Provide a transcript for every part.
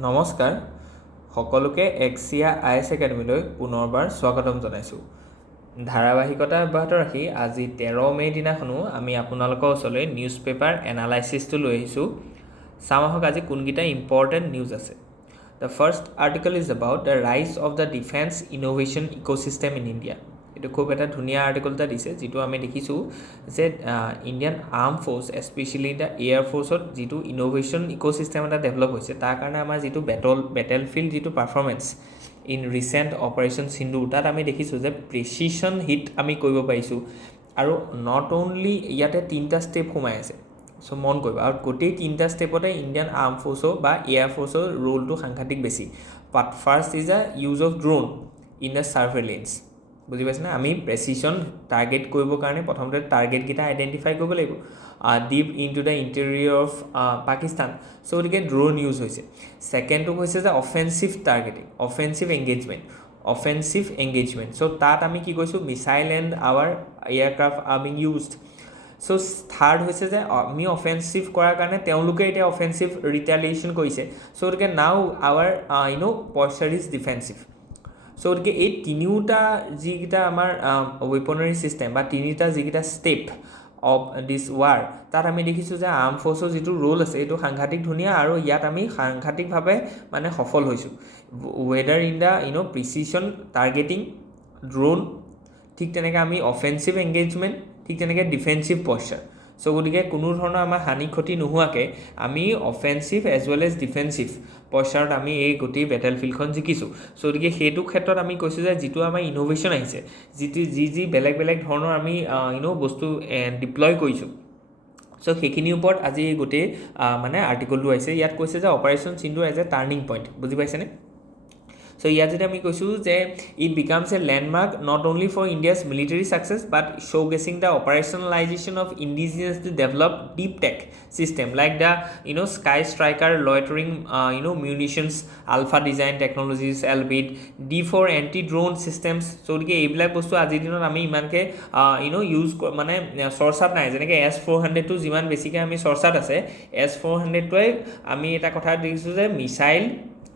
নমস্কাৰ সকলোকে এক্সিয়া আইএছ একাডেমীলৈ পুনৰবাৰ স্বাগতম জনাইছোঁ। ধাৰাবাহিকতা অব্যাহত ৰাখি আজি 13 মে' দিনাখনো আমি আপোনালোকৰ ওচৰলৈ নিউজ পেপাৰ এনালাইচিছটো লৈ আহিছোঁ। চাওঁ আহক আজি কোনকেইটা ইম্পৰ্টেণ্ট নিউজ আছে। The first article is about the ৰাইজ of the defence innovation ecosystem in India. এইটো খুব এটা ধুনীয়া আৰ্টিকল এটা দিছে, যিটো আমি দেখিছোঁ যে Indian armed force especially the air ফ'ৰ্চত যিটো ইন'ভেশ্যন ইক'ছিষ্টেম এটা ডেভেলপ হৈছে, তাৰ কাৰণে আমাৰ যিটো বেটেল ফিল্ড যিটো পাৰফৰ্মেঞ্চ ইন ৰিচেণ্ট অপাৰেশ্যন সিন্দুৰ, তাত আমি দেখিছোঁ যে প্ৰেচিশ্যন হিট আমি কৰিব পাৰিছোঁ। আৰু নট অনলি ইয়াতে 3টা ষ্টেপ সোমাই আছে, চ' মন কৰিব। আৰু গোটেই 3টা ষ্টেপতে ইণ্ডিয়ান আৰ্ম ফ'ৰ্চৰ বা এয়াৰ ফ'ৰ্চৰ ৰোলটো সাংঘাতিক বেছি। But first is a use of drone in the surveillance. বুজি পাইছেনে? আমি প্ৰেচিশ্যন টাৰ্গেট কৰিবৰ কাৰণে প্ৰথমতে টাৰ্গেটকেইটা আইডেণ্টিফাই কৰিব লাগিব, deep into the interior of Pakistan. So' গতিকে ড্ৰোন ইউজ হৈছে। ছেকেণ্ডটো হৈছে যে offensive targeting, offensive engagement. So' তাত আমি কি কৈছোঁ, missile and our aircraft are being used. So' third হৈছে যে আমি অফেন্সিভ কৰাৰ কাৰণে তেওঁলোকে এতিয়া অফেন্সিভ ৰিটেলিয়েশ্যন কৰিছে। চ' গতিকে নাও আৱাৰ প'শ্চাৰ ইজ ডিফেন্সিভ। চ' গতিকে এই তিনিওটা যিকেইটা আমাৰ ৱেপনাৰী ছিষ্টেম বা তিনিটা যিকেইটা ষ্টেপ অফ দিছ ৱাৰ, তাত আমি দেখিছোঁ যে আৰ্ম ফ'ৰ্চৰ যিটো ৰোল আছে এইটো সাংঘাতিক ধুনীয়া, আৰু ইয়াত আমি সাংঘাতিকভাৱে মানে সফল হৈছোঁ। Whether in the precision targeting, drone, ঠিক তেনেকৈ আমি অফেন্সিভ এংগেজমেণ্ট, ঠিক তেনেকৈ ডিফেন্সিভ প'শ্চাৰ। চ' গতিকে কোনো ধৰণৰ আমাৰ হানি ক্ষতি নোহোৱাকৈ আমি offensive as well as defensive প'শ্চাৰত আমি এই গোটেই বেটেল ফিল্ডখন জিকিছোঁ। চ' গতিকে সেইটো ক্ষেত্ৰত আমি কৈছোঁ যে যিটো আমাৰ ইন'ভেশ্যন আহিছে, যি বেলেগ বেলেগ ধৰণৰ আমি বস্তু ডিপ্লয় কৰিছোঁ, চ' সেইখিনিৰ ওপৰত আজি গোটেই মানে আৰ্টিকলটো আহিছে। ইয়াত কৈছে যে operation Sindoor as a turning point. বুজি পাইছেনে? চ' ইয়াত যদি আমি কৈছোঁ যে it becomes a landmark not only for India's military success but showcasing the operationalisation of indigenously develop deep tech system like the SkyStriker loitering munitions, alpha design technologies, Elbit D4 anti drone systems. So' গতিকে এইবিলাক বস্তু আজিৰ দিনত আমি ইমানকৈ use মানে চৰ্চাত নাই। যেনেকৈ S-400টো যিমান বেছিকৈ আমি চৰ্চাত আছে, S-400টোৱে আমি এটা কথা দেখিছোঁ যে মিছাইল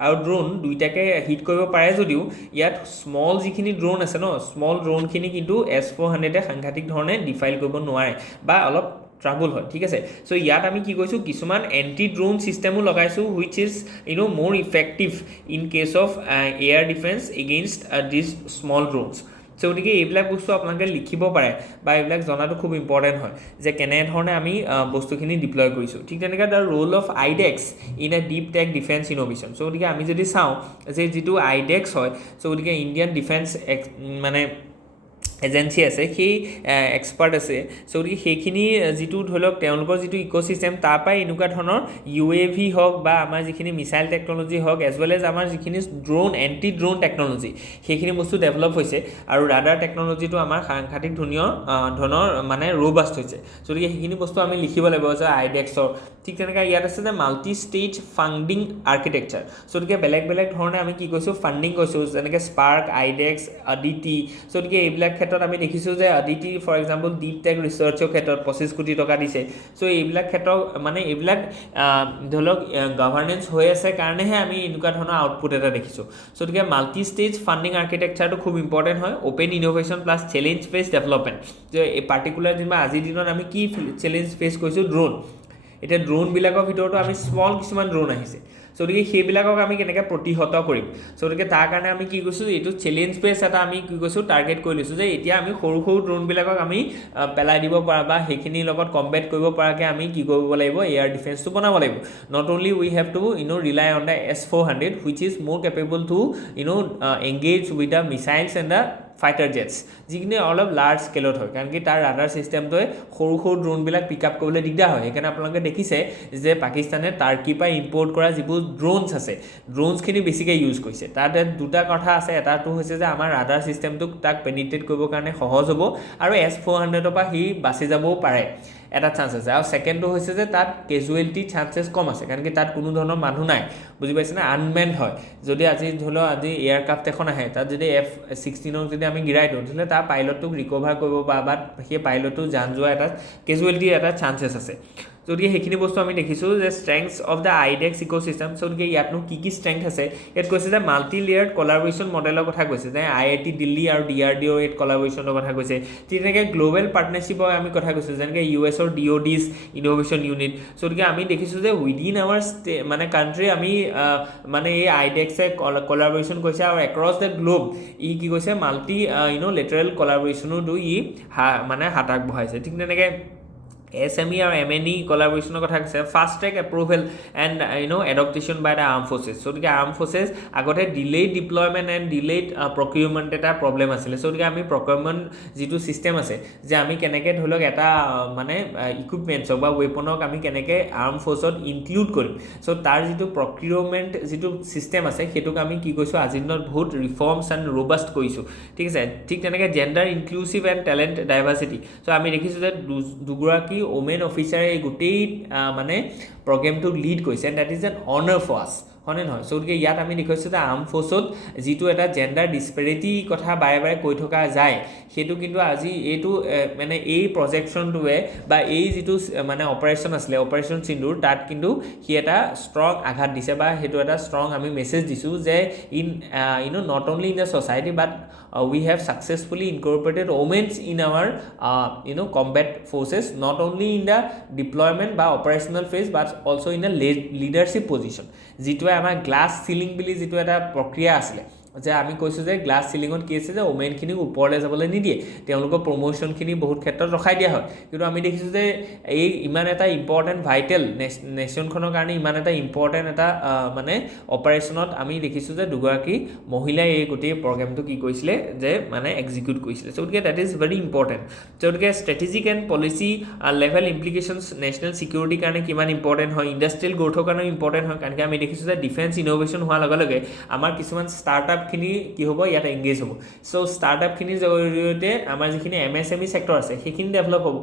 আৰু ড্ৰোন দুইটাকে হিট কৰিব পাৰে যদিও ইয়াত স্মল যিখিনি ড্ৰোন আছে স্মল ড্ৰোনখিনি কিন্তু S-400 সাংঘাতিক ধৰণে ডিফাইল কৰিব নোৱাৰে বা অলপ ট্ৰাবল হয়। ঠিক আছে, চ' ইয়াত আমি কি কৈছোঁ, কিছুমান এণ্টি ড্ৰোন ছিষ্টেমো লগাইছোঁ which is more effective in case of air defence against this small drones. So' গতিকে এইবিলাক বস্তু আপোনালোকে লিখিব পাৰে বা এইবিলাক জনাটো খুব ইম্পৰ্টেণ্ট হয় যে কেনেধৰণে আমি বস্তুখিনি ডিপ্লয় কৰিছোঁ। ঠিক তেনেকৈ the role of iDEX in a deep tech defence innovation. So' গতিকে আমি যদি চাওঁ যে যিটো আইডেক্স হয়, চ' গতিকে ইণ্ডিয়ান ডিফেন্স মানে এজেঞ্চি আছে, সেই এক্সপাৰ্ট আছে। চ' গতিকে সেইখিনি যিটো ধৰি লওক তেওঁলোকৰ যিটো ইক'ছিষ্টেম, তাৰ পৰাই এনেকুৱা ধৰণৰ UAV হওক বা আমাৰ যিখিনি মিছাইল টেকনলজি হওক এজ ৱেল এজ আমাৰ যিখিনি ড্ৰোন এণ্টি ড্ৰোন টেকনলজি, সেইখিনি বস্তু ডেভেলপ হৈছে। আৰু ৰাডাৰ টেকনলজিটো আমাৰ সাংঘাতিক ধৰণৰ মানে ৰ'বাষ্ট হৈছে। চ' গতিকে সেইখিনি বস্তু আমি লিখিব লাগিব যে আইডেক্সৰ। ঠিক তেনেকৈ ইয়াত আছে যে মাল্টি ষ্টেজ ফাণ্ডিং আৰ্কিটেকচাৰ। চ' গতিকে বেলেগ বেলেগ ধৰণে আমি কি কৈছোঁ, ফাণ্ডিং কৈছোঁ, যেনেকৈ স্পাৰ্ক, আইডেক্স, আদিতি। চ' গতিকে এইবিলাক ক্ষেত্ৰত আমি দেখিছোঁ যে Aditi for example deep tech ৰিচাৰ্চৰ ক্ষেত্ৰত 25 কোটি টকা দিছে। চ' এইবিলাক ক্ষেত্ৰত মানে এইবিলাক ধৰি লওক গভাৰ্নেন্স হৈ আছে কাৰণেহে আমি এনেকুৱা ধৰণৰ আউটপুট এটা দেখিছোঁ। চ' গতিকে মাল্টি ষ্টেজ ফাণ্ডিং আৰ্কিটেকচাৰটো খুব ইম্পৰ্টেণ্ট হয়। Open innovation plus challenge based development. যে এই পাৰ্টিকুলাৰ যেনিবা আজিৰ দিনত আমি কি চেলেঞ্জ ফেচ কৰিছোঁ, ড্ৰোন। এতিয়া ড্ৰোনবিলাকৰ ভিতৰতো আমি স্মল কিছুমান ড্ৰোন আহিছে। চ' গতিকে সেইবিলাকক আমি কেনেকৈ প্ৰতিহত কৰিম। চ' গতিকে তাৰ কাৰণে আমি কি কৈছোঁ, এইটো চেলেঞ্জ বেছ এটা আমি কি কৈছোঁ টাৰ্গেট কৰি লৈছোঁ যে এতিয়া আমি সৰু সৰু ড্ৰোনবিলাকক আমি পেলাই দিব পৰা বা সেইখিনিৰ লগত কম্বেট কৰিব পৰাকৈ আমি কি কৰিব লাগিব, এয়াৰ ডিফেন্সটো বনাব লাগিব। Not only we have to rely on the S-400 which is more capable to engage with the missiles and the fighter jets, যিখিনি অলপ লাৰ্জ স্কেলত হয়। কাৰণ কি তাৰ ৰাডাৰ ছিষ্টেমটোৱে সৰু সৰু ড্ৰোনবিলাক পিক আপ কৰিবলৈ দিগদাৰ হয়। সেইকাৰণে আপোনালোকে দেখিছে যে পাকিস্তানে টাৰ্কিৰ পৰা ইম্পৰ্ট কৰা যিবোৰ ড্ৰোনছ আছে, ড্ৰোনছখিনি বেছিকৈ ইউজ কৰিছে। তাতে দুটা কথা আছে, এটাটো হৈছে যে আমাৰ ৰাডাৰ ছিষ্টেমটোক তাক পেনিট্ৰেট কৰিবৰ কাৰণে সহজ হ'ব, আৰু S-400ৰ পৰা সি বাচি যাবও পাৰে, এটা চান্স আছে। আৰু ছেকেণ্ডটো হৈছে যে তাত কেজুৱেলিটি চান্সেছ কম আছে, কাৰণ কি তাত কোনো ধৰণৰ মানুহ নাই। বুজি পাইছেনে? আনমেণ্ড হয়। যদি আজি ধৰি লওক আজি এয়াৰক্ৰাফ্ট এখন আহে, তাত যদি F-16ক যদি আমি গিৰাই দিওঁ, তেতিয়াহ'লে তাৰ পাইলটটোক ৰিকভাৰ কৰিব পৰা বা সেই পাইলটটো জান যোৱা এটা কেজুৱেলিটিৰ এটা চান্সেছ আছে। গতিকে সেইখিনি বস্তু আমি দেখিছোঁ যে ষ্ট্ৰেংথছ অফ দ্য আইডেক্স ইক'চিষ্টেম। গতিকে ইয়াতনো কি ষ্ট্ৰেংথ আছে, ইয়াত কৈছে যে মাল্টি লেয়াৰ্ড কলাবৰেশ্যন মডেলৰ কথা কৈছে, যে IIT দিল্লী আৰু DRDO ইয়াত কলাবৰেশ্যনৰ কথা কৈছে। ঠিক তেনেকৈ গ্ল'বেল পাৰ্টনাৰশ্বিপৰ আমি কথা কৈছোঁ, যেনেকৈ USৰ DOD's ইন'ভেশ্যন ইউনিট। গতিকে আমি দেখিছোঁ যে উইদিন আৱাৰ মানে কাণ্ট্ৰি আমি মানে এই আইডেক্সে কলাবৰেশ্যন কৰিছে, আৰু এক্ৰছ দ্য গ্লোব ই কি কৈছে মাল্টি লেটাৰেল কলাবৰেশ্যনো ই মানে হাত আগবঢ়াইছে। ঠিক তেনেকৈ SME আৰু MNE কলাবৰেশ্যনৰ কথা কৈছে, fast track approval and adaptation by the armed forces. গতিকে আৰ্ম ফ'ৰ্চেছ আগতে delayed deployment and delayed procurement এটা প্ৰব্লেম আছিলে। গতিকে আমি প্ৰকিউৰমেণ্ট যিটো ছিষ্টেম আছে, যে আমি কেনেকৈ ধৰি লওক এটা মানে ইকুইপমেণ্টছক বা ৱেপনক আমি কেনেকৈ আৰ্ম ফ'ৰ্চত ইনক্লুড কৰিম, তাৰ যিটো প্ৰকিউৰমেণ্ট যিটো ছিষ্টেম আছে সেইটোক আমি কি কৈছোঁ আজিৰ দিনত বহুত ৰিফৰ্মছ এণ্ড ৰ'বাষ্ট কৰিছোঁ। ঠিক আছে। ঠিক তেনেকৈ gender inclusive and talent diversity. আমি দেখিছোঁ যে দুগৰাকী ওমেন অফিচাৰে এই গোটেই মানে প্ৰগ্ৰেমটোক লিড কৰিছে, এণ্ড দেট ইজ এন অনাৰ ফৰ আছ, হয়নে নহয়? গতিকে ইয়াত আমি দেখিছোঁ যে আৰ্ম ফ'ৰ্চত যিটো এটা জেণ্ডাৰ ডিছপেৰিটি কথা বাৰে বাৰে কৈ থকা যায়, সেইটো কিন্তু আজি এইটো মানে এই প্ৰজেকশ্যনটোৱে বা এই যিটো মানে অপাৰেশ্যন আছিলে, অপাৰেশ্যন সিন্দুৰ, তাত কিন্তু সি এটা ষ্ট্ৰং আঘাত দিছে, বা সেইটো এটা ষ্ট্ৰং আমি মেছেজ দিছোঁ যে not only in the society but we have successfully incorporated women in our combat forces, not only in the deployment বা operational phase but also in a leadership position, যিটোৱে আমাৰ গ্লাছ চিলিং বুলি যিটো এটা প্ৰক্ৰিয়া আছিলে, যে আমি কৈছোঁ যে গ্লাছ চিলিঙত কি আছে যে ওমেনখিনিক ওপৰলৈ যাবলৈ নিদিয়ে, তেওঁলোকৰ প্ৰমোশ্যনখিনি বহুত ক্ষেত্ৰত ৰখাই দিয়া হয়। কিন্তু আমি দেখিছোঁ যে এই ইমান এটা ইম্পৰ্টেণ্ট ভাইটেল নেশ্যনখনৰ কাৰণে ইমান এটা ইম্পৰ্টেণ্ট এটা মানে অপাৰেশ্যনত আমি দেখিছোঁ যে দুগৰাকী মহিলাই এই গোটেই প্ৰগ্ৰেমটো কি কৰিছিলে যে মানে এক্সিকিউট কৰিছিলে। গতিকে ডেট ইজ ভেৰি ইম্পৰ্টেণ্ট। গতিকে strategic and policy level implications national ছিকিউৰিটিৰ কাৰণে কিমান ইম্পৰ্টেণ্ট হয়, ইণ্ডাষ্ট্ৰিয়েল গ্ৰ'থৰ কাৰণেও ইম্পৰ্টেণ্ট হয়, কাৰণ আমি দেখিছোঁ যে ডিফেন্স ইন'ভেশ্যন হোৱাৰ লগে লগে আমাৰ কিছুমান ষ্টাৰ্টআপখিনি কি হ'ব ইয়াত এংগেজ হ'ব। ষ্টাৰ্টআপখিনিৰ জৰিয়তে আমাৰ যিখিনি MSME ছেক্টৰ আছে সেইখিনি ডেভেলপ হ'ব।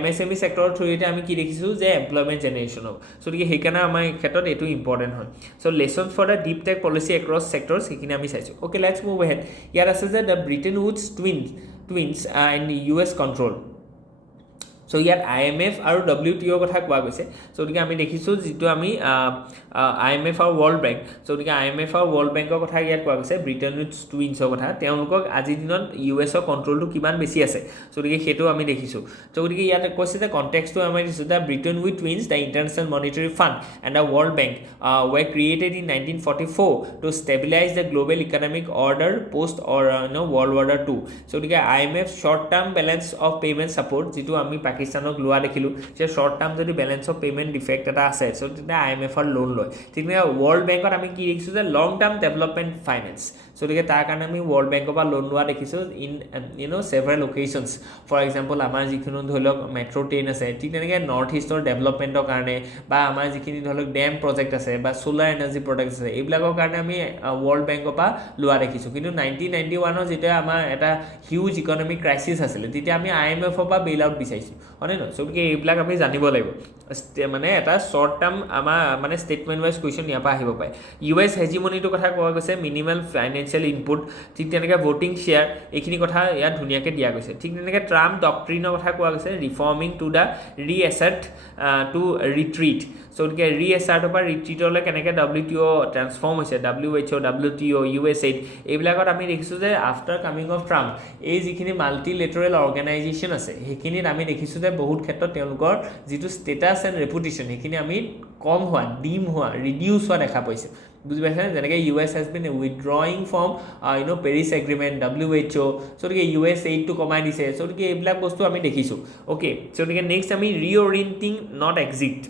MSME ছেক্টৰৰ থ্ৰুতে আমি কি দেখিছোঁ যে এমপ্লয়মেণ্ট জেনেৰেশ্যন হ'ব। গতিকে সেইকাৰণে আমাৰ এই ক্ষেত্ৰত এইটো ইম্পৰ্টেণ্ট হয়। Lesson for the deep tech policy across sector, সেইখিনি আমি চাইছোঁ। Okay, let's move ahead. ইয়াত আছে যে the Bretton Woods twins and US control. ইয়াত IMF আৰু WTO কথা কোৱা গৈছে। গতিকে আমি দেখিছোঁ যিটো আমি IMF আৰু ৱৰ্ল্ড বেংক, গতিকে IMF আৰু ৱৰ্ল্ড বেংকৰ কথা ইয়াত কোৱা গৈছে, ব্ৰিটেন উডছ টুইনছৰ কথা, তেওঁলোকক আজিৰ দিনত USৰ কণ্ট্ৰলটো কিমান বেছি আছে, গতিকে সেইটো আমি দেখিছোঁ। গতিকে ইয়াত কৈছে যে কণ্টেক্সটো আমি দিছোঁ the Bretton Woods twins the international monetary fund and the world bank were created in 1944 to stabilise the global economic order post world war II। গতিকে IMF short term balance of payment support, যিটো আমি পাকিস্তানক লোৱা দেখিলোঁ, যে short term যদি balance of payment defect এটা আছে তেতিয়া IMFৰ লোন লয়। তেনেকৈ ৱৰ্ল্ড বেংকত আমি কি দেখিছোঁ যে লং টাৰ্ম ডেভেলপমেণ্ট ফাইনেন্স, গতিকে তাৰ কাৰণে আমি ৱৰ্ল্ড বেংকৰ পৰা লোন লোৱা দেখিছোঁ ইন ছেভাৰেল অকেশ্যনছ। ফৰ এক্সাম্পল আমাৰ যিখিনি ধৰি লওক মেট্ৰ' ট্ৰেইন আছে, ঠিক তেনেকৈ নৰ্থ ইষ্টৰ ডেভেলপমেণ্টৰ কাৰণে, বা আমাৰ যিখিনি ধৰি লওক ডেম প্ৰজেক্ট আছে বা ছ'লাৰ এনাৰ্জি প্ৰজেক্ট আছে, এইবিলাকৰ কাৰণে আমি ৱৰ্ল্ড বেংকৰ পৰা লোৱা দেখিছোঁ। কিন্তু 1991 যেতিয়া আমাৰ এটা হিউজ ইকনমিক ক্ৰাইচিছ আছিলে, তেতিয়া আমি IMFৰ পৰা বেইল আউট বিচাৰিছোঁ, হয়নে নহয়? গতিকে এইবিলাক আমি জানিব লাগিব। মানে এটা শ্বৰ্ট টাৰ্ম আমাৰ মানে ষ্টেটমেণ্ট ৱাইজ কুৱেশ্যন ইয়াৰ পৰা আহিব পাৰে। US হেজিমনিটোৰ কথা কোৱা গৈছে, মিনিমাম ফাইনেন্সিয়েল ইনপুট, ঠিক তেনেকৈ ভোটিং শ্বেয়াৰ, এইখিনি কথা ইয়াত ধুনীয়াকৈ দিয়া গৈছে। ঠিক তেনেকৈ ট্ৰাম্প ডক্ট্ৰিনৰ কথা কোৱা গৈছে, ৰিফৰ্মিং টু দ্য ৰিএছাৰ্ট টু ৰিট্ৰিট। গতিকে ৰিএছাৰ্টৰ পৰা ৰিট্ৰিটলৈ কেনেকৈ WTO ট্ৰেন্সফৰ্ম হৈছে, WHO, WTO, USAID, এইবিলাকত আমি দেখিছোঁ যে আফটাৰ কামিং অফ ট্ৰাম্প এই যিখিনি মাল্টিলেটাৰেল অৰ্গেনাইজেশ্যন আছে সেইখিনিত আমি দেখিছোঁ যে বহুত ক্ষেত্ৰত তেওঁলোকৰ যিটো ষ্টেটাছ এণ্ড ৰেপুটেশ্যন সেইখিনি আমি কম হোৱা, ৰিডিউচ হোৱা দেখা পাইছে। বুজি পাইছেনে? যেনেকৈ US has been withdrawing from Paris agreement, WHO, গতিকে USAIDটো কমাই দিছে। গতিকে এইবিলাক বস্তু আমি দেখিছোঁ। অ'কে, গতিকে নেক্সট আমি ৰিঅৰিয়েণ্টিং নট এক্সিট।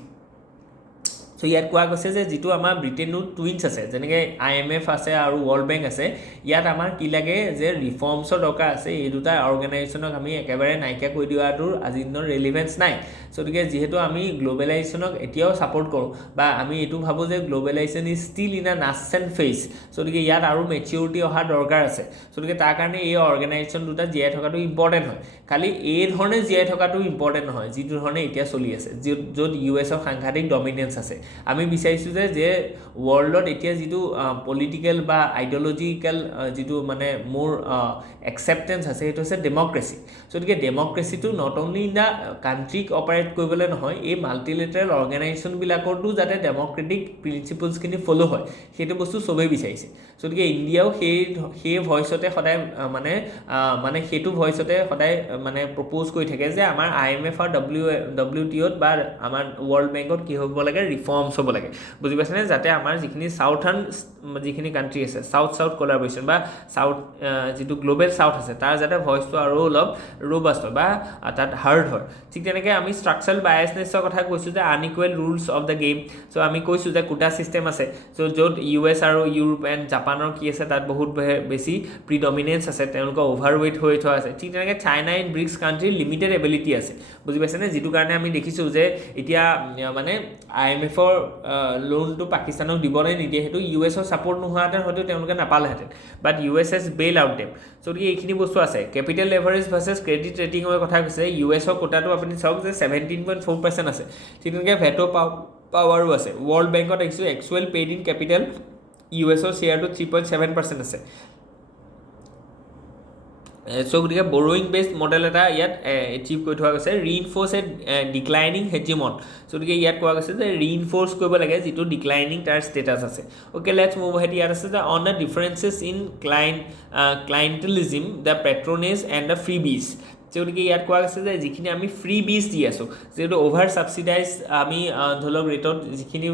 ইয়াত কোৱা গৈছে যে যিটো আমাৰ ব্ৰিটেন উড টুইনছ আছে, যেনেকৈ IMF আছে আৰু ৱৰ্ল্ড বেংক আছে, ইয়াত আমাৰ কি লাগে যে ৰিফৰ্মছৰ দৰকাৰ আছে। এই দুটা অৰ্গেনাইজেশ্যনক আমি একেবাৰে নাইকিয়া কৰি দিয়াটোৰ আজিৰ দিনৰ ৰেলিভেঞ্চ নাই। গতিকে যিহেতু আমি গ্ল'বেলাইজেশ্যনক এতিয়াও ছাপৰ্ট কৰোঁ, বা আমি এইটো ভাবোঁ যে globalisation is still in a নাচেণ্ট phase, গতিকে ইয়াত আৰু মেচিউৰিটি অহাৰ দৰকাৰ আছে। গতিকে তাৰ কাৰণে এই অৰ্গেনাইজেশ্যন দুটা জীয়াই থকাটো ইম্পৰ্টেণ্ট হয়। খালি এই ধৰণে জীয়াই থকাটো ইম্পৰ্টেণ্ট নহয় যিটো ধৰণে এতিয়া চলি আছে, য'ত USৰ সাংঘাতিক ডমিনেঞ্চ আছে। আমি বিচাৰিছোঁ যে ৱৰ্ল্ডত এতিয়া যিটো পলিটিকেল বা আইডিঅ'লজিকেল যিটো মানে মোৰ একচেপ্টেঞ্চ আছে সেইটো হৈছে ডেম'ক্ৰেচি গতিকে ডেম'ক্ৰেচিটো নট অনলি ইন দ্য কাণ্ট্ৰিক অপাৰেট কৰিবলৈ নহয় এই মাল্টিলেটাৰেল অৰ্গেনাইজেশ্যনবিলাকতো যাতে ডেম'ক্ৰেটিক প্ৰিন্সিপলছখিনি ফ'ল' হয় সেইটো বস্তু চবেই বিচাৰিছে গতিকে ইণ্ডিয়াও সেই ভইচতে সদায় মানে সেইটো ভইচতে সদায় মানে প্ৰপ'জ কৰি থাকে যে আমাৰ IMF আৰু WTOত বা আমাৰ ৱৰ্ল্ড বেংকত কি হ'ব লাগে ৰিফৰ্মছ হ'ব লাগে বুজি পাইছেনে যাতে আমাৰ যিখিনি চাউথাৰ্ণ যিখিনি কাণ্ট্ৰি আছে চাউথ কলাবৰেশ্যন বা চাউথ যিটো গ্ল'বেল চাউথ আছে তাৰ যাতে ভইচটো আৰু অলপ ৰ'বাষ্ট হয় বা তাত হাৰ্ড হয় ঠিক তেনেকৈ আমি ষ্ট্ৰাকচাৰেল বায়াছনেছৰ কথা কৈছোঁ যে আনইকুৱেল ৰুলছ অফ দ্য গেম চ' আমি কৈছোঁ যে কোটা ছিষ্টেম আছে চ' য'ত US আৰু ইউৰোপ এণ্ড জাপানৰ কি আছে তাত বহুত বেছি প্ৰিডমিনেঞ্চ আছে তেওঁলোকৰ অভাৰৱেইট হৈ থোৱা আছে ঠিক তেনেকৈ চাইনা এণ্ড ব্ৰিক্স কাণ্ট্ৰিৰ লিমিটেড এবিলিটি আছে বুজি পাইছেনে যিটো কাৰণে আমি দেখিছোঁ যে এতিয়া মানে IMFৰ লোনটো পাকিস্তানক দিবলৈ নিদিয়ে সেইটো US-ৰ ছাপৰ্ট নোহোৱাহেঁতেন হয়তো তেওঁলোকে নাপালেহেঁতেন বাট US has bailed out them গতিকে এইখিনি বস্তু আছে কেপিটেল লেভাৰেজ ভাৰ্চেছ ক্ৰেডিট ৰেটিঙৰ কথা কৈছে US-ৰ কোটাটো আপুনি চাওক যে 17.4% আছে ঠিক তেনেকৈ ভেটো পাৱাৰো আছে ৱৰ্ল্ড বেংকত দেখিছোঁ একচুৱেল পেইড ইন কেপিটেল US-ৰ শ্বেয়াৰটো 3.7% আছে চ' গতিকে বৰোয়িং বেছড মডেল এটা ইয়াত এচিভ কৰি থোৱা গৈছে ৰিইনফ'ৰ্চ ডিক্লাইনিং হেজিমন গতিকে ইয়াত কোৱা গৈছে যে ৰিইনফ'ৰ্চ কৰিব লাগে যিটো ডিক্লাইনিং তাৰ ষ্টেটাছ আছে অ'কে লেটছ মুভ হেড ইয়াত আছে যে on the differences in clientelism the patronage and the freebies গতিকে ইয়াত কোৱা গৈছে যে যিখিনি আমি ফ্ৰী বিজ দি আছোঁ যিহেতু অ'ভাৰ ছাবচিডাইজ আমি ধৰি লওক ৰেটত যিখিনি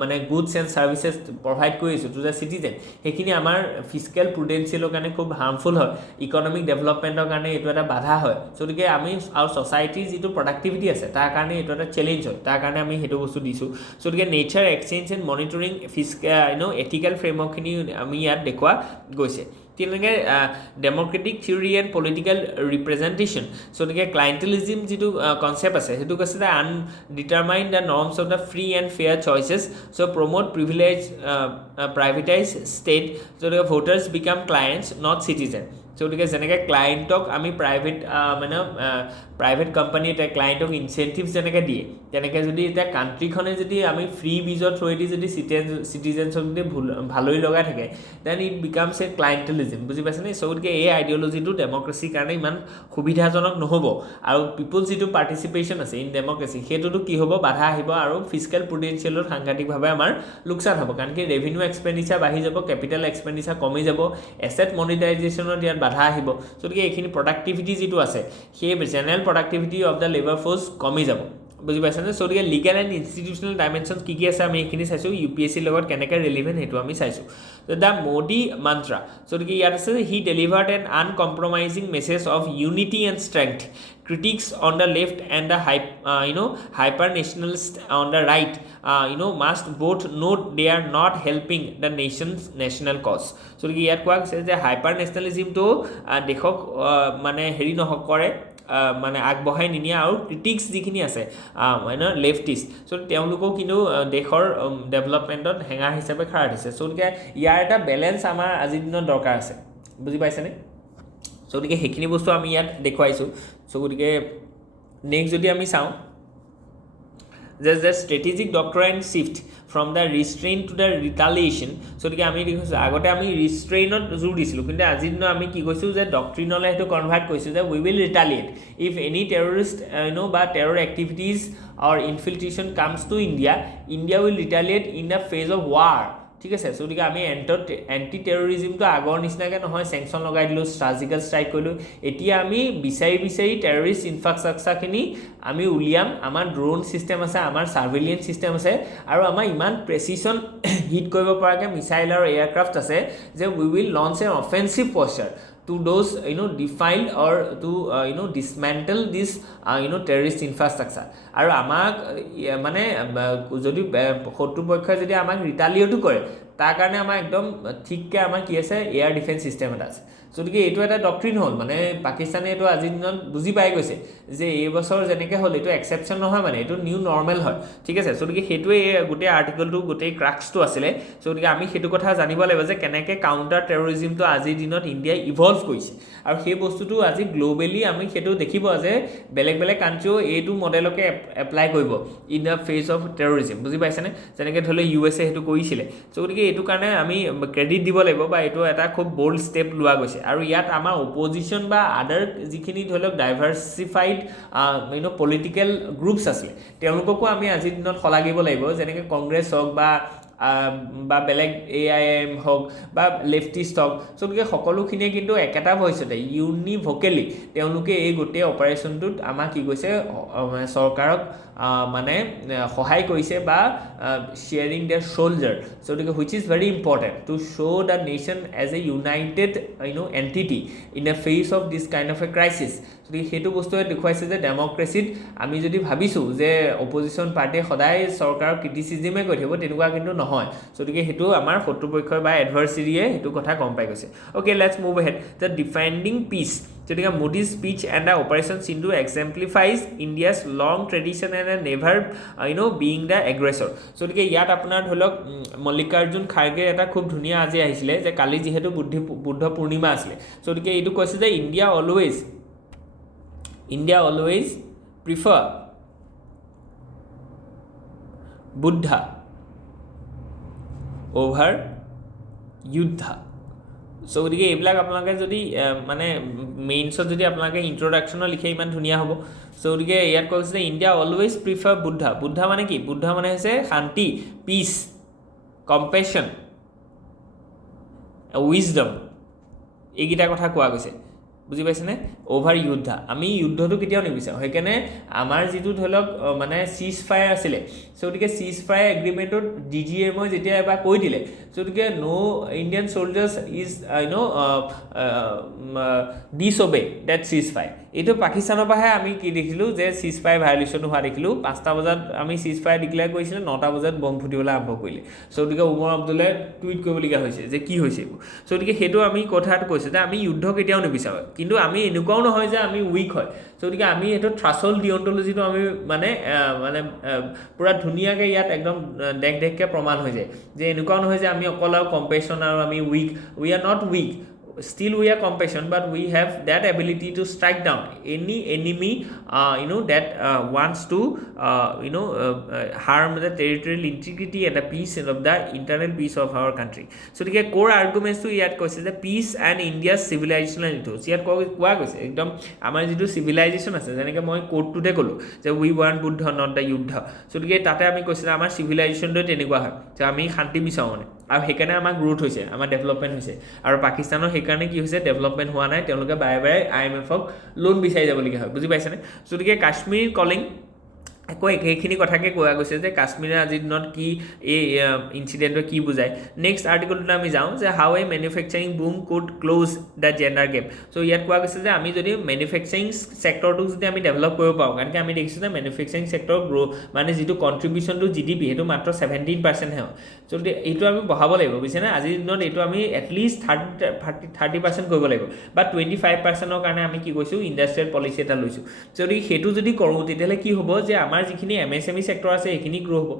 মানে গুডছ এণ্ড ছাৰ্ভিচেছ প্ৰভাইড কৰি আছোঁ টু দ্য চিটিজেন সেইখিনি আমাৰ ফিজিকেল প্ৰুডেঞ্চিয়েলৰ কাৰণে খুব হাৰ্মফুল হয় ইকনমিক ডেভেলপমেণ্টৰ কাৰণে এইটো এটা বাধা হয় গতিকে আমি আৰু ছ'চাইটিৰ যিটো প্ৰডাক্টিভিটি আছে তাৰ কাৰণে এইটো এটা চেলেঞ্জ হয় তাৰ কাৰণে আমি সেইটো বস্তু দিছোঁ গতিকে nature exchange and monitoring ethical ফ্ৰেমৱৰ্কখিনি আমি ইয়াত দেখুওৱা গৈছে তেনেকৈ democratic theory and political representation গতিকে ক্লাইণ্টেলিজিম যিটো কনচেপ্ট আছে সেইটো কৈছে যে undermine the norms of the free and fair choices so' promote privilege privatize state গতিকে voters become clients not citizen গতিকে যেনেকৈ ক্লায়েণ্টক আমি প্ৰাইভেট কোম্পানী এটা ক্লায়েণ্টক ইনচেণ্টিভছ যেনেকৈ দিয়ে তেনেকৈ যদি এতিয়া কাণ্ট্ৰিখনে যদি আমি ফ্ৰী বিজৰ থ্ৰুৱেদি যদি চিটিজেনছক যদি ভালৰি লগাই থাকে দেন ইট বিকামছ এ ক্লাইণ্টেলিজিম বুজি পাইছেনে চ' গতিকে এই আইডিঅ'লজিটো ডেম'ক্ৰেচিৰ কাৰণে ইমান সুবিধাজনক নহ'ব আৰু পিপলছ যিটো পাৰ্টিচিপেশ্যন আছে ইন ডেম'ক্ৰেচি সেইটোতো কি হ'ব বাধা আহিব আৰু ফিজিকেল প্ৰুডেঞ্চিয়েলত সাংঘাতিকভাৱে আমাৰ লোকচান হ'ব কাৰণ কি ৰেভিনিউ এক্সপেণ্ডিচাৰ বাঢ়ি যাব কেপিটেল এক্সপেণ্ডিচাৰ কমি যাব এছেট মনিটাইজেশ্যনত ইয়াত বাধা আহিব গতিকে এইখিনি প্ৰডাক্টিভিটি যিটো আছে সেই general productivity of the labour force কমি যাব বুজি পাইছেনে গতিকে লিগেল এণ্ড ইনষ্টিটিউচনেল ডাইমেনশ্যন কি আছে আমি এইখিনি চাইছোঁ UPSCৰ লগত কেনেকৈ ৰিলেভেণ্ট সেইটো আমি চাইছোঁ দ্য মোডী মন্ত্ৰা গতিকে ইয়াত আছে he delivered an uncompromising message of unity and strength critics on the left and the hyper nationalists on the right must both note they are not helping the nation's national cause so ইয়াত কোৱা হৈছে যে hyper নেশ্যনেলিজিমটো দেশক মানে হেৰি নকৰে মানে আগবঢ়াই নিনিয়া আৰু ক্ৰিটিক্স যিখিনি আছে মানে লেফটিষ্ট চ' তেওঁলোকেও কিন্তু দেশৰ ডেভেলপমেণ্টত হেঙাৰ হিচাপে খাৰা দিছে চ' গতিকে ইয়াৰ এটা বেলেঞ্চ আমাৰ আজিৰ দিনত দৰকাৰ আছে বুজি পাইছেনে চ' গতিকে সেইখিনি বস্তু আমি ইয়াত দেখুৱাইছোঁ চ' গতিকে নেক্সট যদি আমি চাওঁ যে strategic doctrine shift from the restraint to the retaliation গতিকে আমি দেখিছোঁ আগতে আমি ৰিষ্ট্ৰেইনত জোৰ দিছিলোঁ কিন্তু আজিৰ দিনত আমি কি কৈছোঁ যে ডক্ট্ৰিনলৈ সেইটো কনভাৰ্ট কৰিছোঁ যে we will retaliate if any terrorist বা terror activities or infiltration comes to India will retaliate in the phase of war ঠিক আছে গতিকে আমি এণ্টি টেৰৰিজিমটো আগৰ নিচিনাকৈ নহয় চেংচন লগাই দিলোঁ চাৰ্জিকেল ষ্ট্ৰাইক কৰিলোঁ এতিয়া আমি বিচাৰি টেৰৰিষ্ট ইনফ্ৰাষ্ট্ৰাকচাৰখিনি আমি উলিয়াম আমাৰ ড্ৰোন ছিষ্টেম আছে আমাৰ ছাৰ্ভেইলেঞ্চ ছিষ্টেম আছে আৰু আমাৰ ইমান প্ৰেচিশ্যন হিট কৰিব পৰাকৈ মিছাইল আৰু এয়াৰক্ৰাফ্ট আছে যে we will launch an offensive posture to those defiled or to dismantle this terrorist infrastructure আৰু আমাক মানে যদি শত্ৰুপক্ষই যদি আমাক ৰিটালিয়েটো কৰে তাৰ কাৰণে আমাৰ একদম ঠিককৈ আমাৰ কি আছে এয়াৰ ডিফেন্স ছিষ্টেম এটা আছে গতিকে এইটো এটা ডক্ট্ৰিন হ'ল মানে পাকিস্তানে এইটো আজিৰ দিনত বুজি পাই গৈছে যে এই বছৰ যেনেকৈ হ'ল এইটো এক্সেপশ্যন নহয় মানে এইটো নিউ নৰ্মেল হয় ঠিক আছে গতিকে সেইটোৱে গোটেই আৰ্টিকলটো গোটেই ক্ৰাক্সটো আছিলে গতিকে আমি সেইটো কথা জানিব লাগিব যে কেনেকৈ কাউণ্টাৰ টেৰৰিজিমটো আজিৰ দিনত ইণ্ডিয়াই ইভলভ কৰিছে আৰু সেই বস্তুটো আজি গ্ল'বেলি আমি সেইটো দেখিব যে বেলেগ বেলেগ কাণ্ট্ৰিও এইটো মডেলকে এপ্লাই কৰিব in the face of terrorism বুজি পাইছেনে যেনেকৈ ধৰি লওক USA সেইটো কৰিছিলে গতিকে এইটো কাৰণে আমি ক্ৰেডিট দিব লাগিব বা এইটো এটা খুব বল্ড ষ্টেপ লোৱা গৈছে আৰু ইয়াত আমাৰ অপজিশ্যন বা আদাৰ যিখিনি ধৰি লওক ডাইভাৰ্চিফাইড পলিটিকেল গ্ৰুপছ আছিলে তেওঁলোককো আমি আজিৰ দিনত শলাগিব লাগিব যেনেকৈ কংগ্ৰেছ হওক বা বেলেগ AIM হওক বা লেফটিষ্ট হওক গতিকে সকলোখিনিয়ে কিন্তু একেটা ভইচতে ইউনিভোকেলি তেওঁলোকে এই গোটেই অপাৰেশ্যনটোত আমাক কি কৈছে চৰকাৰক মানে সহায় কৰিছে বা শ্বেয়াৰিং দেয়াৰ শোল্ডাৰ গতিকে which is very important to show' the nation as a united entity in the face of this kind of a crisis গতিকে সেইটো বস্তুৱে দেখুৱাইছে যে ডেম'ক্ৰেচিত আমি যদি ভাবিছোঁ যে অপজিশ্যন পাৰ্টিয়ে সদায় চৰকাৰৰ ক্ৰিটিচিজিমে কৰি থাকিব তেনেকুৱা কিন্তু নহয় গতিকে সেইটো আমাৰ শত্ৰুপক্ষই বা এডভাৰ্চাৰীয়ে সেইটো কথা গম পাই গৈছে okay let's move ahead the defending piece গতিকে Modi's speech and the operation Sindhu exemplifies India's long tradition and a never being the aggressor গতিকে ইয়াত আপোনাৰ ধৰি লওক মল্লিকাৰ্জুন খাৰ্গে এটা খুব ধুনীয়া আজি আহিছিলে যে কালি যিহেতু বুদ্ধ পূৰ্ণিমা আছিলে গতিকে এইটো কৈছে যে India always prefer Buddha over Yuddha গতিকে এইবিলাক আপোনালোকে যদি মানে মেইনছত যদি আপোনালোকে ইন্ট্ৰডাকশ্যনৰ লিখে ইমান ধুনীয়া হ'ব গতিকে ইয়াত কৈছে যে ইণ্ডিয়া অলৱেজ প্ৰিফাৰ বুদ্ধা মানে কি বুদ্ধা মানে হৈছে শান্তি পিচ কম্পেশ্যন উইজডম এইকেইটা কথা কোৱা গৈছে বুজি পাইছেনে অভাৰ যুদ্ধা আমি যুদ্ধটো কেতিয়াও নিবিচাৰোঁ সেইকাৰণে আমাৰ যিটো ধৰি লওক মানে চিজ ফায়াৰ আছিলে গতিকে চিজ ফায়াৰ এগ্ৰিমেণ্টত DGMই যেতিয়া এবাৰ কৈ দিলে গতিকে no' Indian soldiers is disobey that ceasefire এইটো পাকিস্তানৰ পৰাহে আমি কি দেখিলোঁ যে চিজ ফায়াৰ ভায়লেশ্যন হোৱা দেখিলোঁ 5টা বজাত আমি চিজ ফায়াৰ ডিক্লেয়াৰ কৰিছিলোঁ 9টা বজাত বম ফুটিবলৈ আৰম্ভ কৰিলে গতিকে উমৰ আব্দুল্লাই টুইট কৰিবলগীয়া হৈছে যে কি হৈছে এইবোৰ গতিকে সেইটো আমি কথাটো কৈছোঁ যে আমি যুদ্ধ কেতিয়াও নিবিচাৰোঁ কিন্তু আমি এনেকুৱাও নহয় যে আমি উইক হয় গতিকে আমি এইটো থ্ৰাছল ডিঅন্টলজিটো আমি মানে পূৰা ধুনীয়াকৈ ইয়াত একদম দেখ প্ৰমাণ হৈ যায় যে এনেকুৱাও নহয় যে আমি অকল আৰু কম্পেশ্যন আৰু আমি weak we are not weak still we are compassion but we have that ability to strike down any enemy that wants to harm the territorial integrity and the peace of the internal peace of our country so the core arguments to yet কৈছে যে peace and India's civilizational ethos ইয়াত কোৱা গৈছে একদম আমাৰ যেটো civilization আছে যেনেকৈ মই কোডটোতে ক'লো যে we want Buddha not the Yuddha so the তাতে আমি কৈছে আমাৰ civilization তেনেকুৱা হয় যে আমি শান্তি বিচাৰো মানে আৰু সেইকাৰণে আমাৰ গ্ৰোথ হৈছে আমাৰ ডেভেলপমেণ্ট হৈছে আৰু পাকিস্তানৰ সেইকাৰণে কি হৈছে ডেভেলপমেণ্ট হোৱা নাই তেওঁলোকে বাৰে বাৰে IMFক লোন বিচাৰি যাবলগীয়া হয় বুজি পাইছেনে গতিকে কাশ্মীৰ কলিং আকৌ এইখিনি কথাকে কোৱা গৈছে যে কাশ্মীৰৰ আজিৰ দিনত কি এই ইনচিডেণ্টৰ কি বুজায় নেক্সট আৰ্টিকলটোত আমি যাওঁ যে হাউ এ manufacturing broom could close the gender gap ইয়াত কোৱা গৈছে যে আমি যদি মেনুফেকচাৰিং ছেক্টৰটোক যদি আমি ডেভেলপ কৰিব পাৰোঁ কাৰণ আমি দেখিছোঁ যে মেনুফেকচাৰিং ছেক্টৰ মানে যিটো কণ্ট্ৰিবিউশ্যন টু GDP সেইটো মাত্ৰ 17%হে হয় গতিকে এইটো আমি বঢ়াব লাগিব বুজিছেনে আজিৰ দিনত এইটো আমি এটলিষ্ট 30% কৰিব লাগিব বা 25%ৰ কাৰণে আমি কি কৈছোঁ ইণ্ডাষ্ট্ৰিয়েল পলিচি এটা লৈছোঁ যদি সেইটো যদি কৰোঁ তেতিয়াহ'লে কি হ'ব যে আমাৰ যিখিনি MSME সেক্টৰ আছে সেইখিনি গ্ৰো হ'ব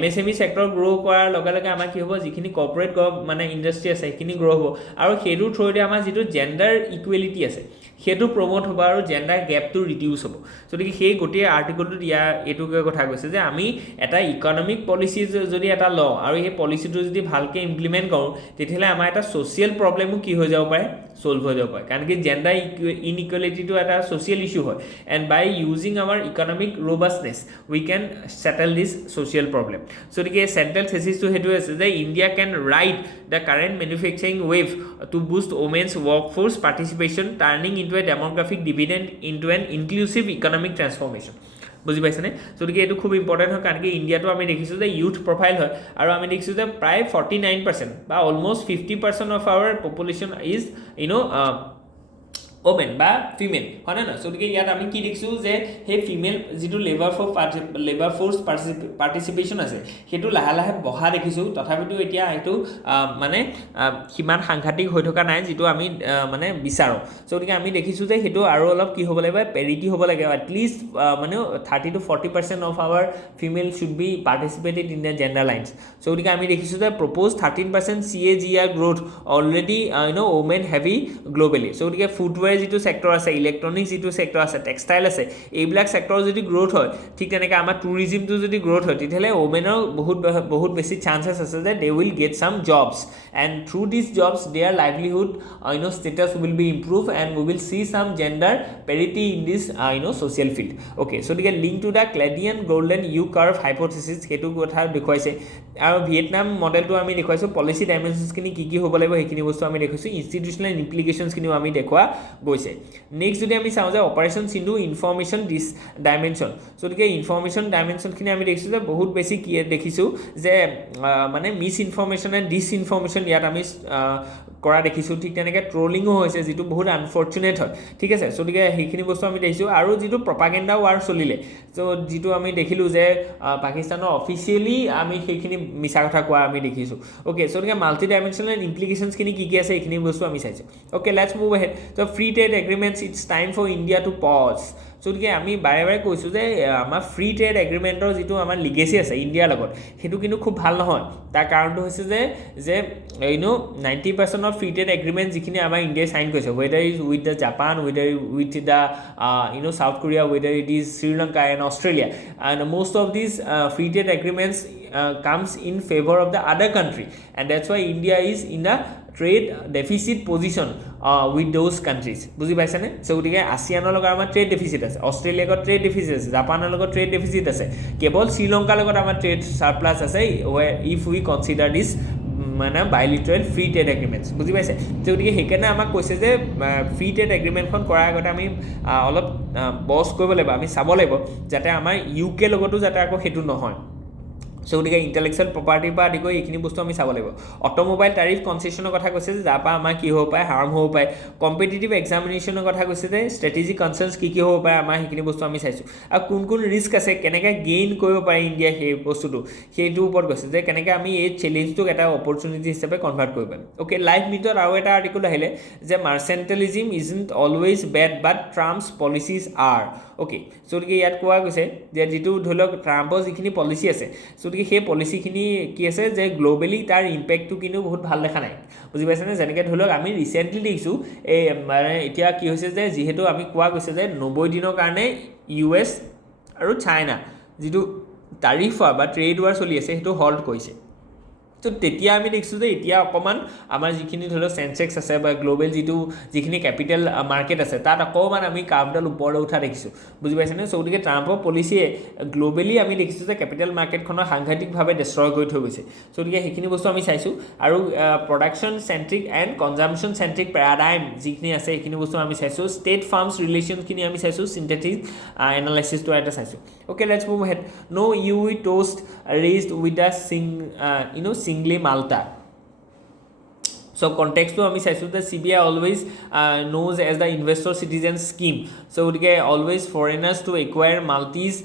MSME সেক্টৰ গ্ৰো কৰাৰ লগে লগে আমাৰ কি হ'ব যিখিনি কৰ্পোৰেট মানে ইণ্ডাষ্ট্ৰি আছে সেইখিনি গ্ৰো হ'ব আৰু সেইটোৰ থ্ৰুদি আমাৰ যিটো জেণ্ডাৰ ইকুৱেলিটি আছে সেইটো প্ৰমোট হ'ব আৰু জেণ্ডাৰ গেপটো ৰিডিউচ হ'ব গতিকে সেই গোটেই আৰ্টিকলটোত এইটোকে কথা কৈছে যে আমি এটা ইকনমিক পলিচি যদি এটা লওঁ আৰু সেই পলিচিটো যদি ভালকৈ ইমপ্লিমেণ্ট কৰোঁ তেতিয়াহ'লে আমাৰ এটা ছ'চিয়েল প্ৰব্লেমো কি হৈ যাব পাৰে সলভ হৈ যাব পাৰে কাৰণ কি জেণ্ডাৰ ইনইকুৱেলিটিটো এটা ছ'চিয়েল ইছ্যু হয় and by using our economic robustness we can settle this social problem গতিকে চেণ্ট্ৰেল থেচিছটো সেইটোৱে আছে যে India can ride the current manufacturing wave to boost women's workforce participation turning into a demographic dividend into an inclusive economic transformation বুজি পাইছেনে গতিকে এইটো খুব ইম্পৰ্টেণ্ট হয় কাৰণ কি ইণ্ডিয়াটো আমি দেখিছোঁ যে ইউথ প্ৰফাইল হয় আৰু আমি দেখিছোঁ যে প্ৰায় 49% বা almost 50% of our population is women বা ফিমেল হয়নে নহয় গতিকে ইয়াত আমি কি দেখিছোঁ যে সেই ফিমেল যিটো লেবাৰ ফ'ৰ্চ পাৰ্টিচিপেশ্যন আছে সেইটো লাহে লাহে বঢ়া দেখিছোঁ তথাপিতো এতিয়া এইটো মানে সিমান সাংঘাতিক হৈ থকা নাই যিটো আমি মানে বিচাৰোঁ গতিকে আমি দেখিছোঁ যে সেইটো আৰু অলপ কি হ'ব লাগিব পেৰিটি হ'ব লাগে এটলিষ্ট মানে 30 to 40% of our female should be participated in the gender lines গতিকে আমি দেখিছোঁ যে propose 13% CAGR growth already women heavy globally গতিকে ফুটৱেৰ যিটো ছেক্টৰ আছে ইলেক্ট্ৰনিক যিটো ছেক্টৰ আছে টেক্সটাইল আছে এইবিলাক ছেক্টৰৰ যদি গ্ৰ'থ হয় ঠিক তেনেকৈ আমাৰ টুৰিজিমটো যদি গ্ৰ'থ হয় তেতিয়াহ'লে ওমেনৰ বহুত বেছি চান্সেছ আছে যে they will get some jobs and through this jobs their livelihood status will be improve and we will see some gender parity in this social field okay গতিকে link to the Claudia Goldin U curve hypothesis সেইটো কথা দেখুৱাইছে আৰু Vietnam মডেলটো আমি দেখুৱাইছোঁ policy ডাইমেনশ্যনছখিনি কি হ'ব লাগিব সেইখিনি বস্তু আমি দেখুৱাইছোঁ ইনষ্টিটিউচনেল ইমপ্লিকেশ্যনছখিনিও আমি দেখুওৱা গৈছে নেক্সট যদি আমি চাওঁ যে অপাৰেশ্যন সিন্ধু ইনফৰ্মেশ্যন ডাইমেনশ্যন গতিকে ইনফৰ্মেশ্যন ডাইমেনশ্যনখিনি আমি দেখিছোঁ যে বহুত বেছি কি দেখিছোঁ যে মানে miss information and dish information ইয়াত আমি কৰা দেখিছোঁ ঠিক তেনেকৈ ট্ৰলিঙো হৈছে যিটো বহুত আনফৰ্চুনেট হয় ঠিক আছে গতিকে সেইখিনি বস্তু আমি দেখিছোঁ আৰু যিটো প্ৰপাগেণ্ডা ৱাৰ চলিলে যিটো আমি দেখিলোঁ যে পাকিস্তানৰ অফিচিয়েলি আমি সেইখিনি মিছা কথা কোৱা আমি দেখিছোঁ অ'কে গতিকে মাল্টি ডাইমেনশ্যনেল ইমপ্লিকেশ্যনছখিনি কি আছে এইখিনি বস্তু আমি চাইছোঁ okay let's move ahead free trade agreements it's time for India to pause গতিকে আমি বাৰে বাৰে কৈছোঁ যে আমাৰ ফ্ৰী ট্ৰেড এগ্ৰিমেণ্টৰ যিটো আমাৰ লিগেচি আছে ইণ্ডিয়াৰ লগত সেইটো কিন্তু খুব ভাল নহয় তাৰ কাৰণটো হৈছে যে 90% অফ ফ্ৰী ট্ৰেড এগ্ৰিমেণ্ট যিখিনি আমাৰ ইণ্ডিয়াই চাইন কৰিছে weather is with the Japan weather with the South Korea weather it is Sri Lanka and Australia and most of these free trade agreements comes in favor of the other country and that's why India is in a trade deficit position with those countries বুজি পাইছেনে গতিকে ASEANৰ লগত আমাৰ trade deficit আছে অষ্ট্ৰেলিয়াৰ লগত trade deficit আছে জাপানৰ লগত ট্ৰেড ডেফিচিট আছে কেৱল শ্ৰীলংকাৰ লগত আমাৰ ট্ৰেড ছাৰপ্লাছ আছে ইফ উই কনচিডাৰ দিছ মানে বাইলিটাৰেল ফ্ৰী ট্ৰেড এগ্ৰিমেণ্টছ বুজি পাইছে গতিকে সেইকাৰণে আমাক কৈছে যে ফ্ৰী ট্ৰেড এগ্ৰিমেণ্টখন কৰাৰ আগতে আমি অলপ বছ কৰিব লাগিব আমি চাব লাগিব যাতে আমাৰ UK লগতো যাতে আকৌ সেইটো নহয় গতিকে ইণ্টেলেকচুৱেল প্ৰপাৰ্টিৰ পৰা আদি কৰি এইখিনি বস্তু আমি চাব লাগিব অট'মোবাইল টাৰিফ কনচেশ্যনৰ কথা কৈছে যে যাৰ পৰা আমাৰ কি হ'ব পাৰে হাৰ্ম হ'ব পাৰে কম্পিটিটিভ এক্সামিনেশ্যনৰ কথা কৈছে যে ষ্ট্ৰেটেজিক কনচাৰ্নছ কি হ'ব পাৰে আমাৰ সেইখিনি বস্তু আমি চাইছোঁ আৰু কোন ৰিস্ক আছে কেনেকৈ গেইন কৰিব পাৰে ইণ্ডিয়া সেই বস্তুটো সেইটোৰ ওপৰত কৈছে যে কেনেকৈ আমি এই চেলেঞ্জটোক এটা অপৰচুনিটি হিচাপে কনভাৰ্ট কৰিব পাৰিম অ'কে লাইভ মিটত আৰু এটা আৰ্টিকল আহিলে যে mercantilism isn't always bad but Trump's policies are okay গতিকে ইয়াত কোৱা গৈছে যে যিটো ধৰি লওক ট্ৰাম্পৰ যিখিনি পলিচি আছে গতিকে সেই পলিচিখিনি কি আছে যে গ্ল'বেলি তাৰ ইম্পেক্টটো কিন্তু বহুত ভাল দেখা নাই বুজি পাইছেনে যেনেকৈ ধৰি লওক আমি ৰিচেণ্টলি দেখিছোঁ এই মানে এতিয়া কি হৈছে যে যিহেতু আমি কোৱা গৈছে যে 90 দিনৰ কাৰণে US আৰু চাইনা যিটো টাৰিফ বা ট্ৰেড ৱাৰ চলি আছে সেইটো হল্ড কৰিছে তেতিয়া আমি দেখিছোঁ যে এতিয়া অকণমান আমাৰ যিখিনি ধৰি লওক চেনচেক্স আছে বা গ্ল'বেল যিখিনি কেপিটেল মাৰ্কেট আছে তাত অকণমান আমি কাৰ্ভডাল ওপৰলৈ উঠা দেখিছোঁ বুজি পাইছেনে গতিকে ট্ৰাম্পৰ পলিচিয়ে গ্ল'বেলি আমি দেখিছোঁ যে কেপিটেল মাৰ্কেটখনৰ সাংঘাতিকভাৱে ডেষ্ট্ৰয় কৰি থৈ গৈছে গতিকে সেইখিনি বস্তু আমি চাইছোঁ আৰু প্ৰডাকশ্যন চেণ্ট্ৰিক এণ্ড কনজামশ্যন চেণ্ট্ৰিক পেৰাডাইম যিখিনি আছে সেইখিনি বস্তু আমি চাইছোঁ ষ্টেট ফাৰ্মছ ৰিলেশ্যনখিনি আমি চাইছোঁ চিন্থেটিক এনালাইচিছটো এটা চাইছোঁ okay let's move head now' you toast raised with the singly Malta so context to ami saisu the CBI always knows as the investor citizen scheme so gotike always foreigners to acquire Maltese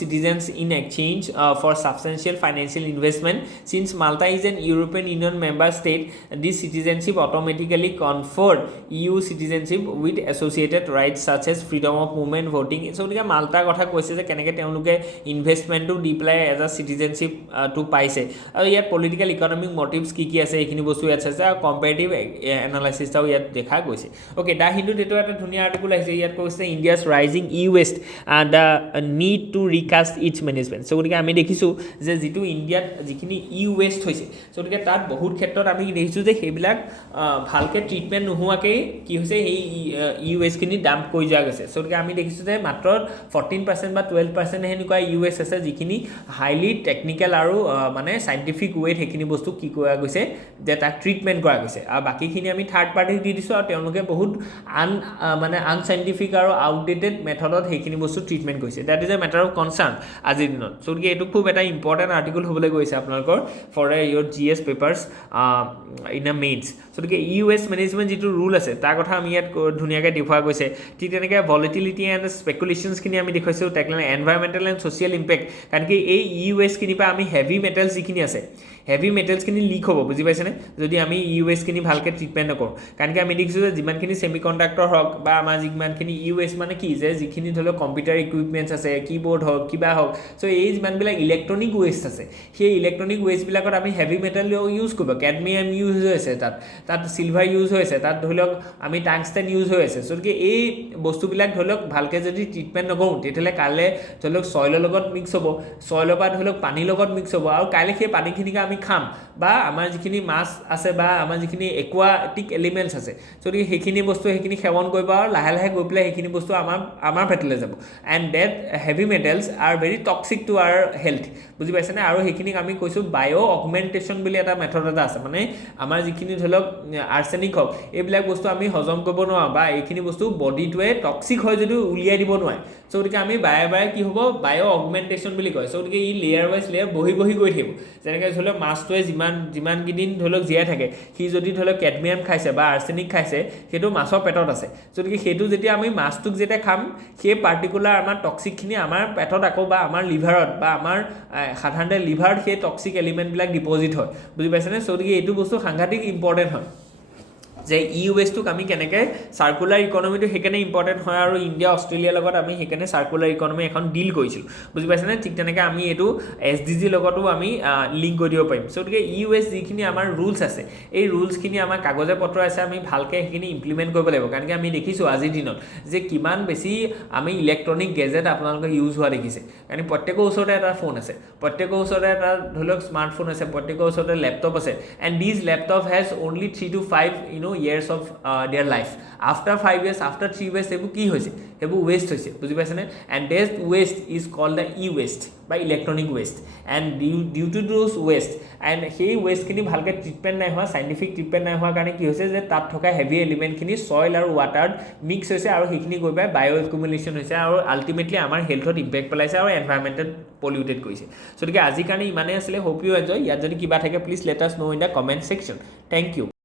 citizens in exchange for substantial financial investment since Malta is an European Union member state this citizenship automatically conferred EU citizenship with associated rights such as freedom of movement voting so gotike Malta kotha koise je keneke teuluke investment to deploy as a citizenship to paise aru yat political economic motives ki ase ekhini bostu আছে comparative analysis টাও ইয়াত দেখা গৈছে okay দা হিন্দুত এটো এটা ধুনীয়া article আহিছে ইয়াত কৈছে India's rising e-waste the need to recast its management গতিকে আমি দেখিছোঁ যে যিটো ইণ্ডিয়াত যিখিনি ই-ৱেষ্ট হৈছে গতিকে তাত বহুত ক্ষেত্ৰত আমি দেখিছোঁ যে সেইবিলাক ভালকৈ ট্ৰিটমেণ্ট নোহোৱাকৈ কি হৈছে সেই ই-ৱেষ্টখিনি ডাম্প কৰি যোৱা গৈছে গতিকে আমি দেখিছোঁ যে মাত্ৰ 14% বা 12% সেনেকুৱা ই-ৱেষ্ট আছে যিখিনি হাইলি টেকনিকেল আৰু মানে চাইণ্টিফিক ৱেত সেইখিনি বস্তু কি কৰা গৈছে যে তাক ট্ৰিটমেণ্ট কৰা কৰা গৈছে আৰু বাকীখিনি আমি থাৰ্ড পাৰ্টিক দি দিছোঁ আৰু তেওঁলোকে বহুত মানে আনচাইণ্টিফিক আৰু আউটডেটেড মেথডত সেইখিনি বস্তু ট্ৰিটমেণ্ট কৰিছে that is a matter of concern আজিৰ দিনত চ' গতিকে এইটো খুব এটা ইম্পৰ্টেণ্ট আৰ্টিকল হ'বলৈ গৈছে আপোনালোকৰ for your GS papers in a mains so' গতিকে ৱেষ্ট মেনেজমেণ্ট যিটো ৰুল আছে তাৰ কথা আমি ইয়াত ধুনীয়াকৈ দেখুওৱা গৈছে ঠিক তেনেকৈ ভলিটিলিটি এণ্ড স্পেকুলেশ্যনছখিনি আমি দেখুৱাইছোঁ technical environmental and social impact কাৰণ কি এই ৱেষ্টখিনিৰ পৰা আমি হেভি মেটেলছ যিখিনি আছে হেভি মেটেলছখিনি লিক হ'ব বুজি পাইছেনে যদি আমি ৱেষ্টখিনি ভালকৈ ট্ৰিটমেণ্ট নকৰোঁ কাৰণ কি আমি দেখিছোঁ যে যিমানখিনি ছেমি কণ্ডাক্টৰ হওক বা আমাৰ যিমানখিনি ৱেষ্ট মানে কি যে যিখিনি ধৰি লওক কম্পিউটাৰ ইকুইপমেণ্টছ আছে কীবৰ্ড হওক কিবা হওক চ' এই যিমানবিলাক ইলেক্ট্ৰনিক ৱেষ্ট আছে সেই ইলেক্ট্ৰনিক ৱেষ্টবিলাকত আমি হেভি মেটেল ইউজ কৰিব কেডমিয়াম ইউজ হৈ আছে তাত চিলভাৰ ইউজ হৈ আছে তাত ধৰি লওক আমি টাংষ্টেন ইউজ হৈ আছে চ' গতিকে এই বস্তুবিলাক ধৰি লওক ভালকৈ যদি ট্ৰিটমেণ্ট নকৰোঁ তেতিয়াহ'লে কাইলৈ ধৰি লওক চইলৰ লগত মিক্স হ'ব চইলৰ পৰা ধৰি লওক পানীৰ লগত মিক্স হ'ব আৰু কাইলৈ সেই পানীখিনিকে আমি খাম বা আমাৰ যিখিনি মাছ আছে বা আমাৰ যিখিনি একুৱাটিক এলিমেণ্টছ আছে যদি সেইখিনি বস্তু সেইখিনি সেৱন কৰিব আৰু লাহে লাহে গৈ পেলাই সেইখিনি বস্তু আমাৰ পেটলৈ যাব and that heavy metals are very toxic to our health বুজি পাইছেনে আৰু সেইখিনিক আমি কৈছোঁ বায়' অগমেণ্টেশ্যন বুলি এটা মেথড এটা আছে মানে আমাৰ যিখিনি ধৰি লওক আৰ্ছেনিক হওক এইবিলাক বস্তু আমি হজম কৰিব নোৱাৰোঁ বা এইখিনি বস্তু বডিটোৱে টক্সিক হয় যদিও উলিয়াই দিব নোৱাৰে চ' গতিকে আমি বাৰে বাৰে কি হ'ব বায়' অগমেণ্টেশ্যন বুলি কয় চ' গতিকে ই লেয়াৰ ৱাইজ লেয়াৰ বহি গৈ থাকিব যেনেকৈ ধৰি লওক মাছটোৱে যিমানকেইদিন ধৰি লওক জীয়াই থাকে সি যদি ধৰি লওক কেডমিয়াম খাইছে বা আৰ্ছেনিক খাইছে সেইটো মাছৰ পেটত আছে গতিকে সেইটো যেতিয়া আমি মাছটোক যেতিয়া খাম সেই পাৰ্টিকুলাৰ আমাৰ টক্সিকখিনি আমাৰ পেটত আকৌ বা আমাৰ লিভাৰত বা আমাৰ সাধাৰণতে লিভাৰত সেই টক্সিক এলিমেণ্টবিলাক ডিপ'জিট হয় বুজি পাইছেনে চ' গতিকে এইটো বস্তু সাংঘাতিক ইম্পৰ্টেণ্ট হয় যে ৱেষ্টটোক আমি কেনেকৈ চাৰ্কুলাৰ ইকনমিটো সেইকাৰণে ইম্পৰ্টেণ্ট হয় আৰু ইণ্ডিয়া অষ্ট্ৰেলিয়াৰ লগত আমি সেইকাৰণে চাৰ্কুলাৰ ইকনমি এখন ডিল কৰিছিলোঁ বুজি পাইছেনে ঠিক তেনেকৈ আমি এইটো SDG লগতো আমি লিংক কৰি দিব পাৰিম চ' গতিকে ৱেষ্ট যিখিনি আমাৰ ৰুলছ আছে এই ৰুলছখিনি আমাৰ কাগজে পত্ৰ আছে আমি ভালকৈ সেইখিনি ইমপ্লিমেণ্ট কৰিব লাগিব কাৰণ কি আমি দেখিছোঁ আজিৰ দিনত যে কিমান বেছি আমি ইলেক্ট্ৰনিক গেজেট আপোনালোকে ইউজ হোৱা দেখিছে কাৰণ প্ৰত্যেকৰ ওচৰতে এটা ফোন আছে প্ৰত্যেকৰ ওচৰতে এটা ধৰি লওক স্মাৰ্টফোন আছে প্ৰত্যেকৰ ওচৰতে লেপটপ আছে and these laptop has only 3 to 5 years of their life after 5 years after 3 years সেইবোৰ কি হৈছে সেইবোৰ ৱেষ্ট হৈছে বুজি পাইছেনে and that waste is called the waste বা electronic waste and due to those waste and সেই ৱেষ্টখিনি ভালকৈ ট্ৰিটমেণ্ট নাই হোৱা চাইণ্টিফিক ট্ৰিটমেণ্ট নাই হোৱাৰ কাৰণে কি হৈছে যে তাত থকা হেভি এলিমেণ্টখিনি চইল আৰু ৱাটাৰত মিক্স হৈছে আৰু সেইখিনি গৈ পাই বায়' একুমুলেশ্যন হৈছে আৰু আল্টিমেটলি আমাৰ হেল্থত ইম্পেক্ট পেলাইছে আৰু এনভাইৰমেণ্টত পলিউটেড কৰিছে গতিকে আজিৰ কাৰণে ইমানেই আছিলে হোপ ইউ এনজয় ইয়াত যদি কিবা থাকে please let us know' in the comment section thank U